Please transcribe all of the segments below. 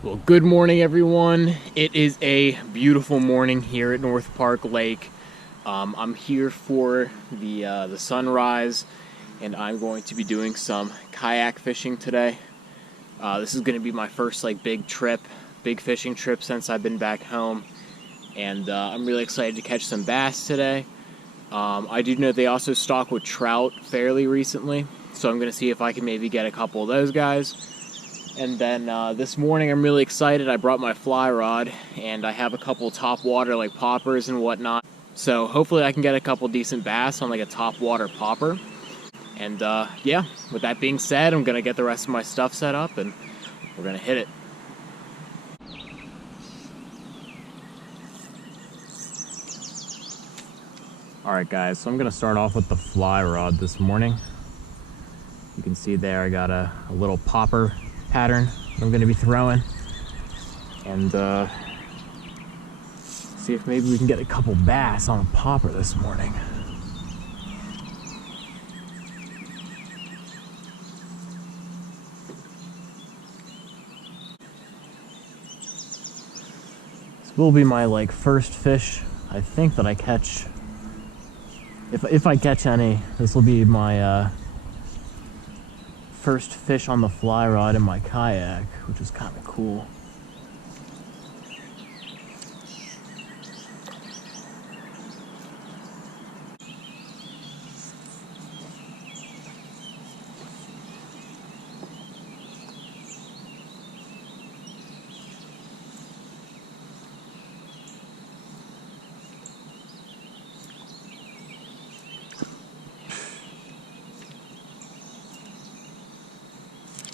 Well, good morning, everyone. It is a beautiful morning here at North Park Lake. I'm here for the sunrise, and I'm going to be doing some kayak fishing today. This is going to be my first big fishing trip since I've been back home, and I'm really excited to catch some bass today. I do know they also stock with trout fairly recently, so I'm going to see if I can maybe get a couple of those guys. And then this morning I'm really excited. I brought my fly rod and I have a couple top water poppers and whatnot. So hopefully I can get a couple decent bass on a top water popper. And yeah, with that being said, I'm gonna get the rest of my stuff set up and we're gonna hit it. Alright guys, so I'm gonna start off with the fly rod this morning. You can see there I got a little popper pattern I'm going to be throwing, and see if maybe we can get a couple bass on a popper this morning. This will be my first fish I think that I catch. If I catch any, this will be my first fish on the fly rod in my kayak, which is kind of cool.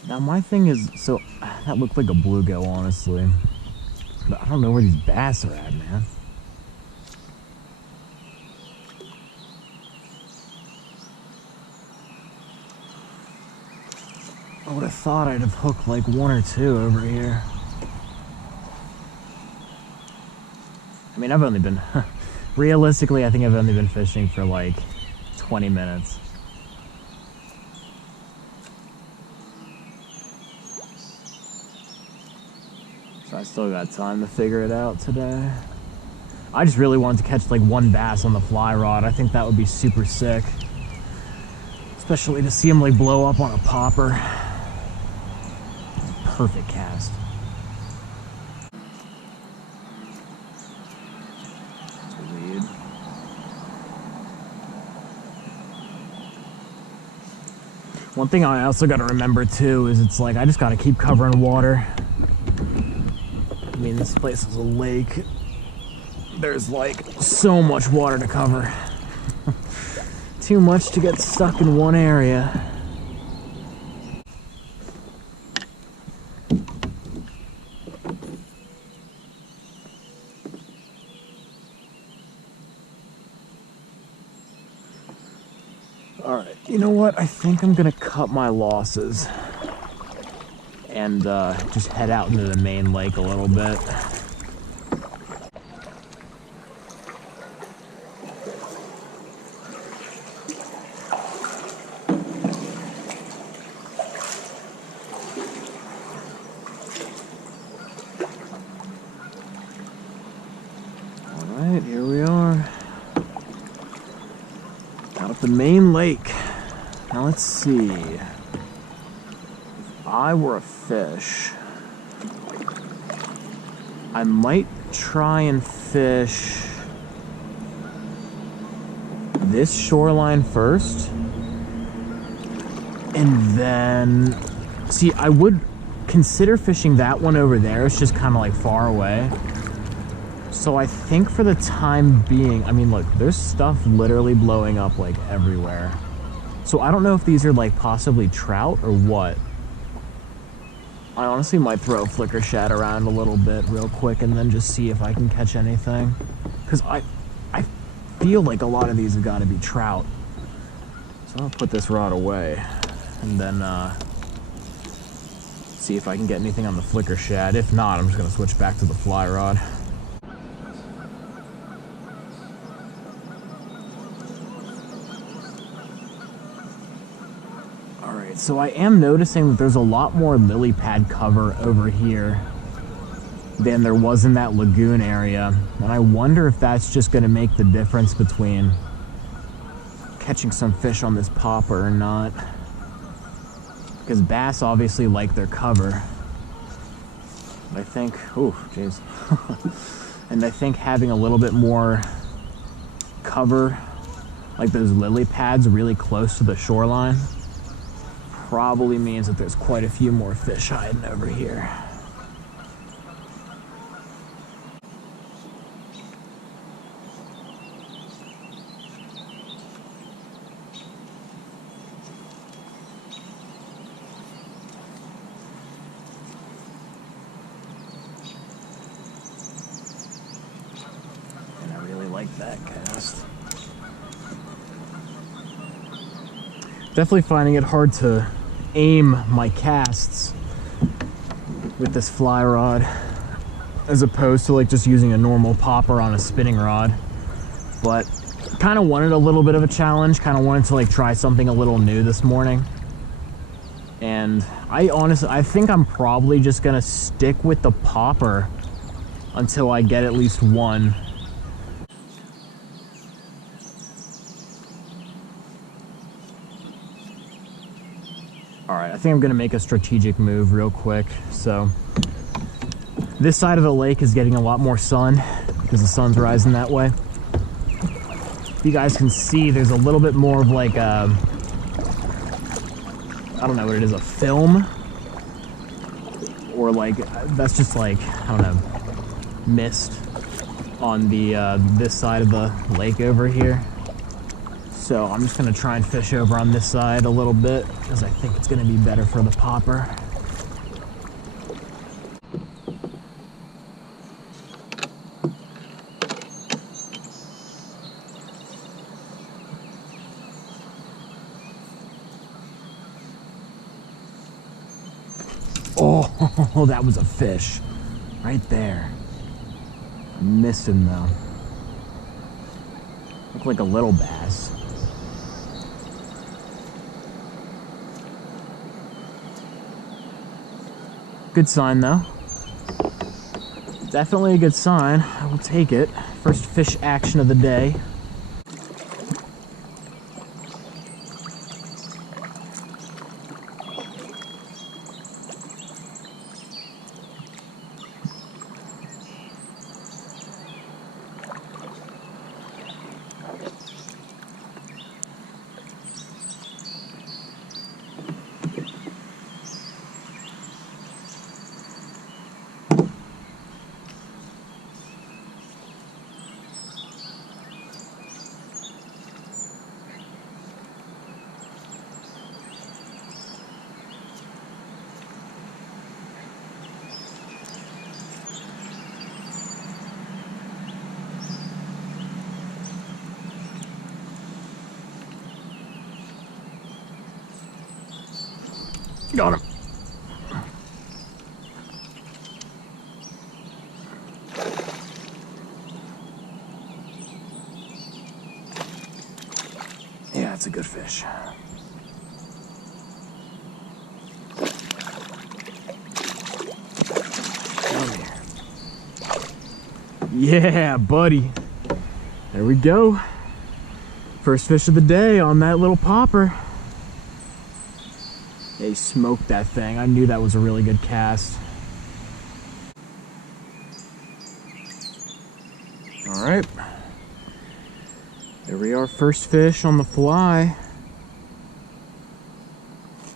Now my thing is, so that looked like a bluegill, honestly, but I don't know where these bass are at, man. I would have thought I'd have hooked one or two over here. I mean, I've only been, realistically, I think I've only been fishing for 20 minutes. I still got time to figure it out today. I just really wanted to catch one bass on the fly rod. I think that would be super sick, especially to see him blow up on a popper. Perfect cast. Sweet. One thing I also got to remember too is it's I just got to keep covering water. I mean, this place is a lake. There's so much water to cover. Too much to get stuck in one area. Alright, you know what? I think I'm gonna cut my losses and just head out into the main lake a little bit. Alright, here we are. Out at the main lake. Now let's see. I were a fish, I might try and fish this shoreline first, and then see, I would consider fishing that one over there. It's just kind of far away. So I think for the time being, I mean, look, there's stuff literally blowing up everywhere. So I don't know if these are possibly trout or what. I honestly might throw a flicker shad around a little bit real quick and then just see if I can catch anything. Because I feel a lot of these have got to be trout. So I'll put this rod away and then see if I can get anything on the flicker shad. If not, I'm just going to switch back to the fly rod. So I am noticing that there's a lot more lily pad cover over here than there was in that lagoon area. And I wonder if that's just going to make the difference between catching some fish on this popper or not. Because bass obviously like their cover. But I think, oh, jeez. And I think having a little bit more cover, like those lily pads really close to the shoreline, probably means that there's quite a few more fish hiding over here. And I really like that cast. Definitely finding it hard to aim my casts with this fly rod as opposed to like just using a normal popper on a spinning rod. But kind of wanted a little bit of a challenge, kind of wanted to like try something a little new this morning. And I think I'm probably just gonna stick with the popper until I get at least one. All right, I think I'm gonna make a strategic move real quick. So this side of the lake is getting a lot more sun because the sun's rising that way. You guys can see there's a little bit more of like I don't know what it is, a film, or like that's just like, I don't know, mist on the this side of the lake over here. So I'm just gonna try and fish over on this side a little bit because I think it's gonna be better for the popper. Oh, that was a fish right there. I missed him though. Looked like a little bass. Good sign though. Definitely a good sign. I will take it. First fish action of the day. Got him. Yeah, it's a good fish. Come here. Yeah, buddy. There we go. First fish of the day on that little popper. They smoked that thing. I knew that was a really good cast. All right. There we are, first fish on the fly.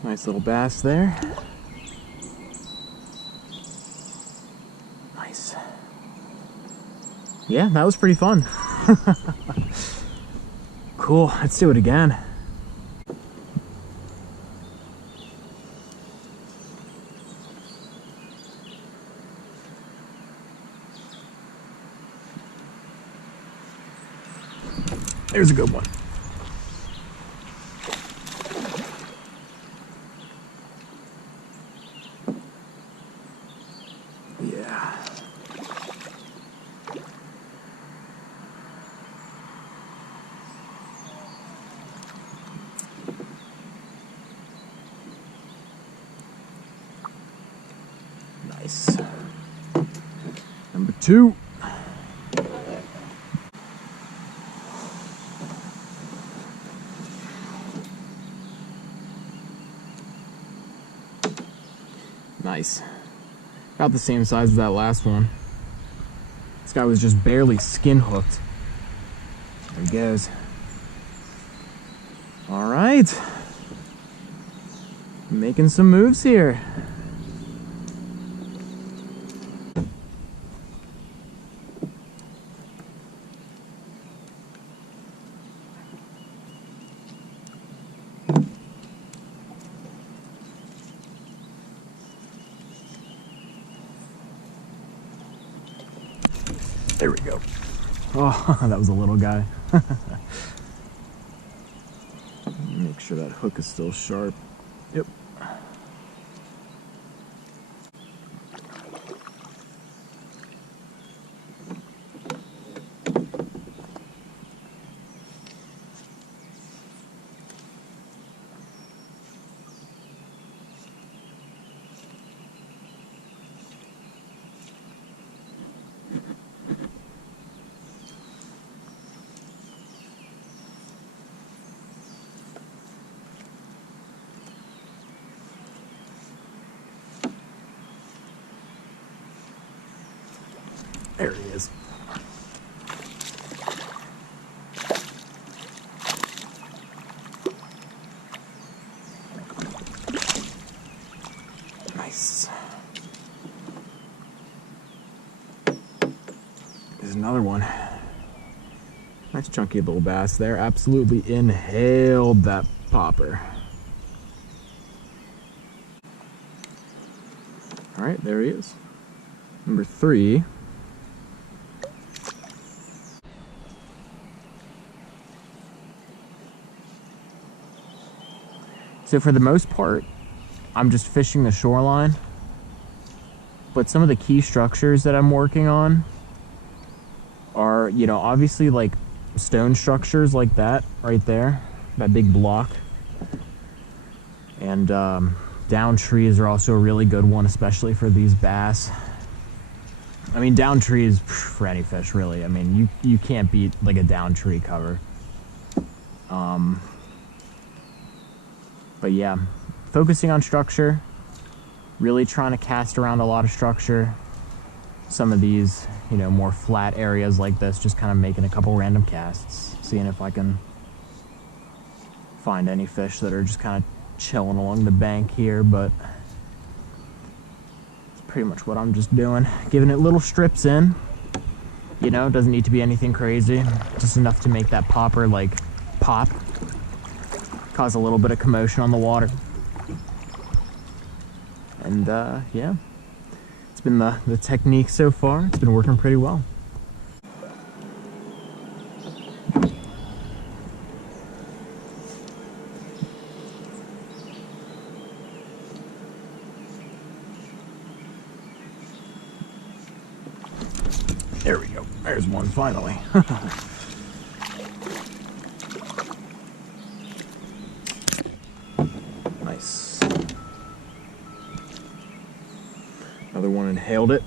Nice little bass there. Nice. Yeah, that was pretty fun. Cool, let's do it again. There's a good one. Yeah. Nice. Number 2. Nice. About the same size as that last one. This guy was just barely skin hooked. There he goes. All right. Making some moves here. There we go. Oh, that was a little guy. Make sure that hook is still sharp. Yep. There he is. Nice. There's another one. Nice chunky little bass there. Absolutely inhaled that popper. All right, there he is. Number 3. So for the most part, I'm just fishing the shoreline, but some of the key structures that I'm working on are, you know, obviously like stone structures like that right there, that big block. And down trees are also a really good one, especially for these bass. I mean, down trees for any fish, really. I mean, you can't beat like a down tree cover. But yeah, focusing on structure, really trying to cast around a lot of structure. Some of these, you know, more flat areas like this, just kind of making a couple random casts, seeing if I can find any fish that are just kind of chilling along the bank here, but it's pretty much what I'm just doing. Giving it little strips in, you know, doesn't need to be anything crazy, just enough to make that popper like pop. Cause a little bit of commotion on the water. And yeah, it's been the technique so far. It's been working pretty well. There we go. There's one finally. Nice. Another one inhaled it.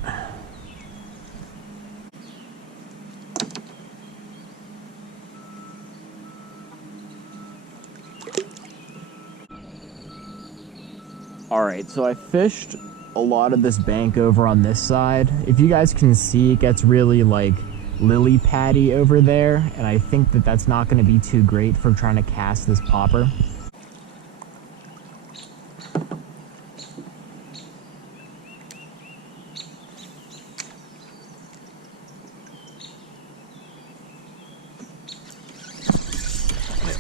All right, so I fished a lot of this bank over on this side. If you guys can see, it gets really like lily paddy over there, and I think that that's not going to be too great for trying to cast this popper.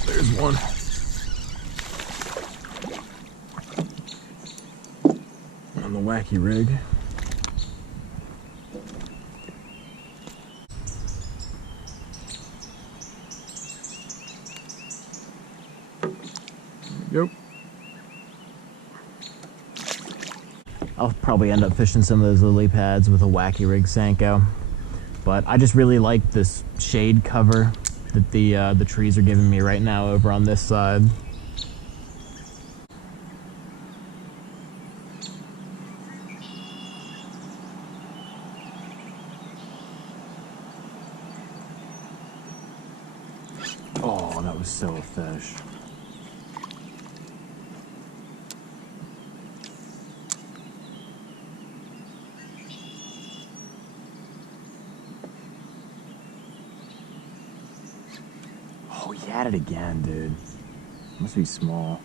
There's one. On the wacky rig. Yep. I'll probably end up fishing some of those lily pads with a wacky rig Senko, but I just really like this shade cover that the trees are giving me right now over on this side. Oh, that was so a fish. Oh, he had it again, dude. Must be small.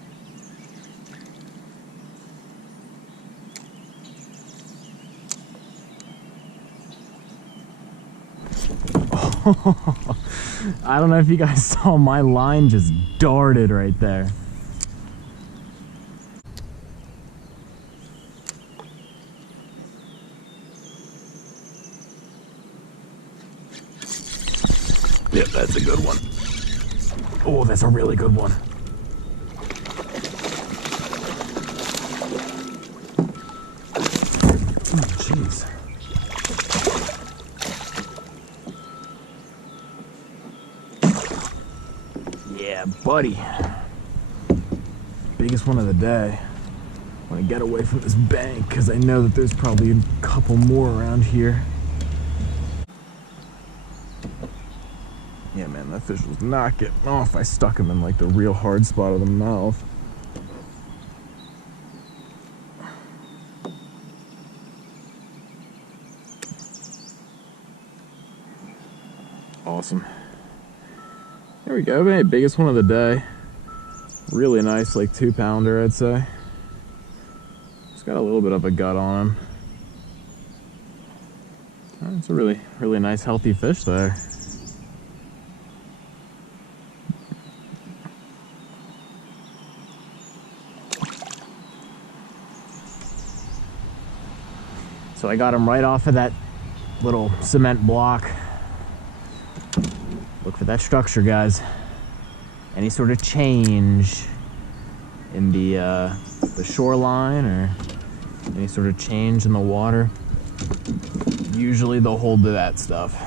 I don't know if you guys saw, my line just darted right there. Yep, that's a good one. Oh, that's a really good one. Oh, jeez. Yeah, buddy. Biggest one of the day. I want to get away from this bank because I know that there's probably a couple more around here. Yeah, man, that fish was not getting off. I stuck him in like the real hard spot of the mouth. Awesome. There we go, man. Biggest one of the day. Really nice, like 2-pounder, I'd say. It's got a little bit of a gut on him. It's a really, really nice, healthy fish there. So I got him right off of that little cement block. Look for that structure, guys. Any sort of change in the shoreline or any sort of change in the water, usually they'll hold to that stuff.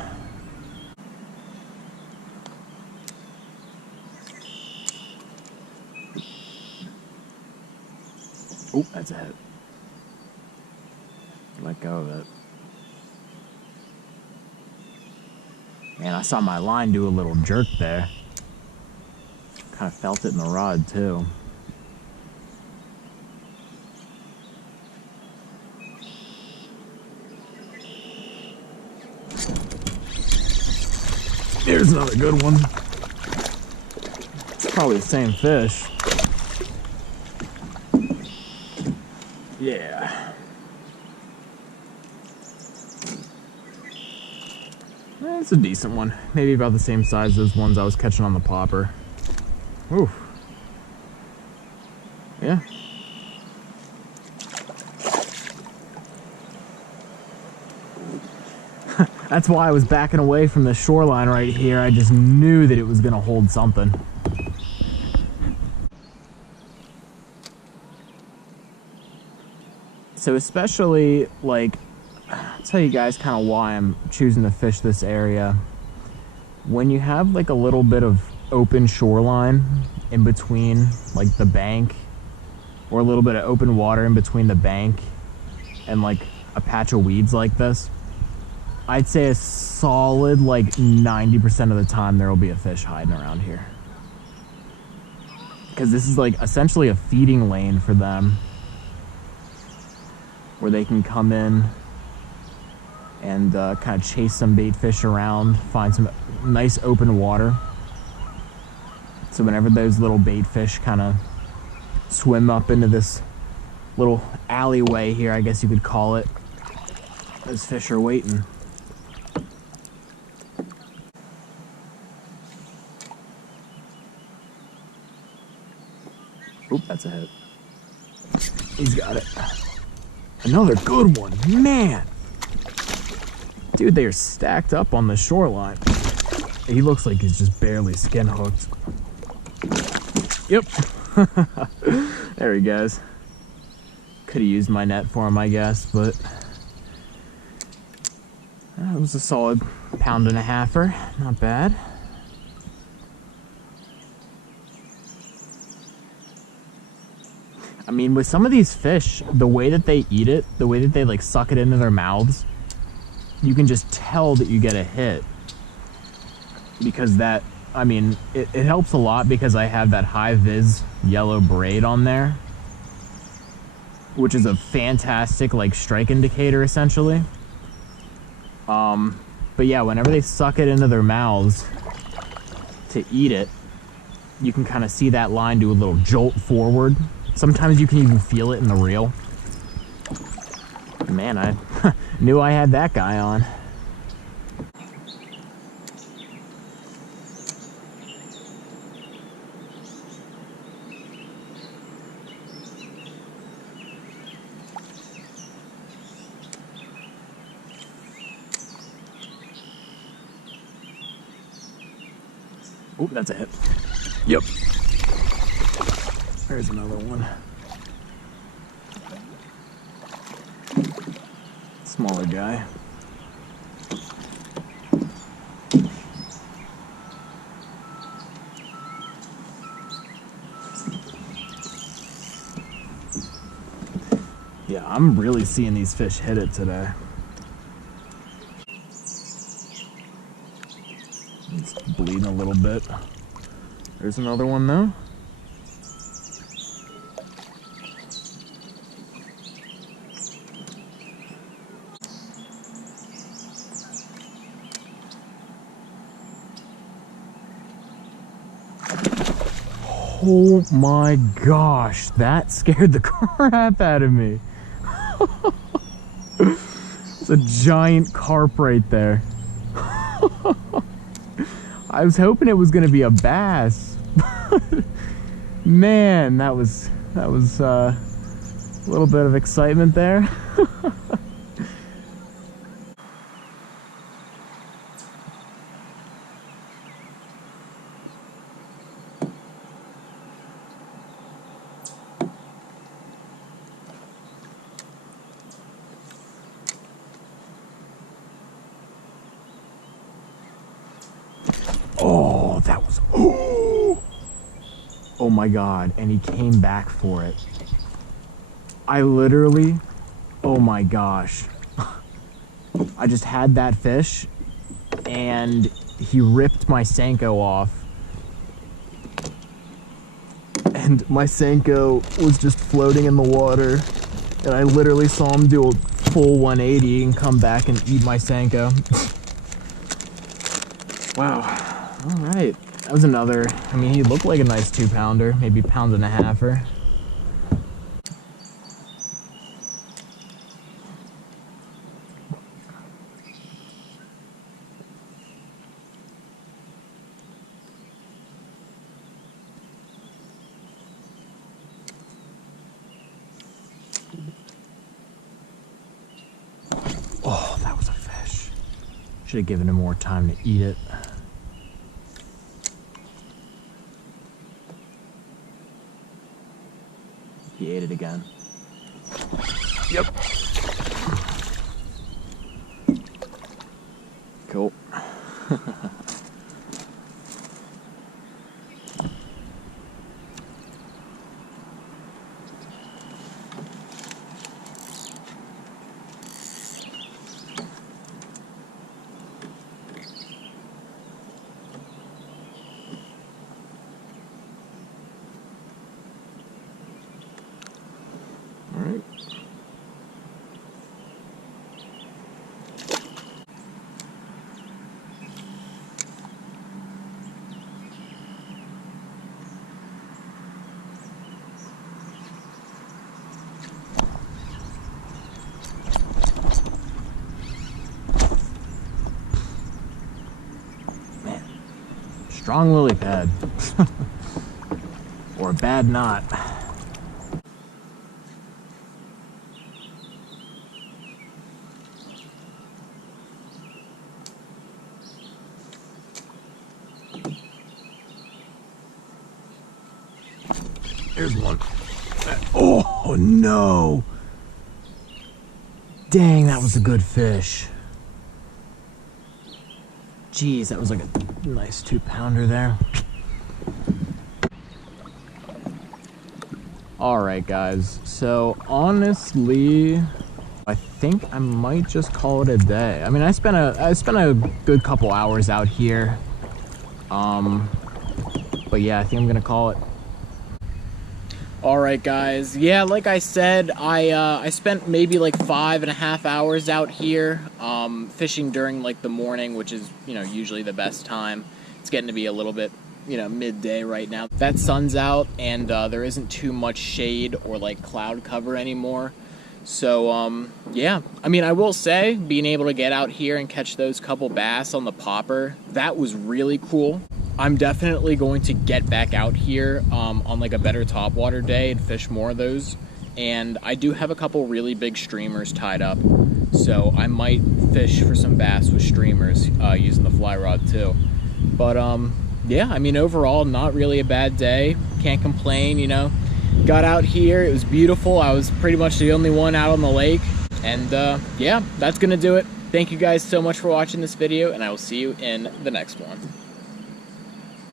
Oh, that's a hit. Let go of it. Man, I saw my line do a little jerk there. Kind of felt it in the rod too. Here's another good one. It's probably the same fish. Yeah. It's a decent one. Maybe about the same size as ones I was catching on the popper. Oof. Yeah. That's why I was backing away from the shoreline right here. I just knew that it was going to hold something. So especially, like, I'll tell you guys kind of why I'm choosing to fish this area. When you have like a little bit of open shoreline in between like the bank, or a little bit of open water in between the bank and like a patch of weeds like this, I'd say a solid like 90% of the time there will be a fish hiding around here. Because this is like essentially a feeding lane for them, where they can come in and kind of chase some bait fish around, find some nice open water. So whenever those little bait fish kind of swim up into this little alleyway here, I guess you could call it, those fish are waiting. Oop, that's a hit. He's got it. Another good one, man. Dude, they are stacked up on the shoreline. He looks like he's just barely skin hooked. Yep. There he goes. Could have used my net for him, I guess, but it was a solid 1.5 pounder. Not bad. I mean, with some of these fish, the way that they eat it, the way that they like suck it into their mouths, you can just tell that you get a hit, because that I mean, it helps a lot because I have that high vis yellow braid on there, which is a fantastic like strike indicator essentially. But yeah, whenever they suck it into their mouths to eat it, you can kind of see that line do a little jolt forward. Sometimes you can even feel it in the reel. Man, I knew I had that guy on. Oh, that's a hit. Yep. There's another one. Smaller guy. Yeah, I'm really seeing these fish hit it today. It's bleeding a little bit. There's another one though. Oh my gosh, that scared the crap out of me. It's a giant carp right there. I was hoping it was going to be a bass. Man, that was a little bit of excitement there. Oh, that was... Oh my god, and he came back for it. I literally... Oh my gosh. I just had that fish, and he ripped my Senko off. And my Senko was just floating in the water, and I literally saw him do a full 180 and come back and eat my Senko. Wow. All right, that was another, I mean, he looked like a nice 2-pounder, maybe pound and a halfer. Oh, that was a fish. Should have given him more time to eat it. He ate it again. Yep. Cool. Strong lily pad. Or a bad knot. There's one. Oh no! Dang, that was a good fish. Jeez, that was like a nice 2-pounder there. Alright guys, so honestly, I think I might just call it a day. I mean, I spent a good couple hours out here. But yeah, I think I'm gonna call it. Alright guys, yeah, like I said, I spent maybe like 5.5 hours out here fishing during like the morning, which is, you know, usually the best time. It's getting to be a little bit, you know, midday right now. That sun's out and there isn't too much shade or like cloud cover anymore. So yeah, I mean, I will say being able to get out here and catch those couple bass on the popper, that was really cool. I'm definitely going to get back out here on like a better topwater day and fish more of those. And I do have a couple really big streamers tied up, so I might fish for some bass with streamers using the fly rod too. But yeah, I mean, overall, not really a bad day. Can't complain, you know. Got out here, it was beautiful. I was pretty much the only one out on the lake. And yeah, that's gonna do it. Thank you guys so much for watching this video, and I will see you in the next one.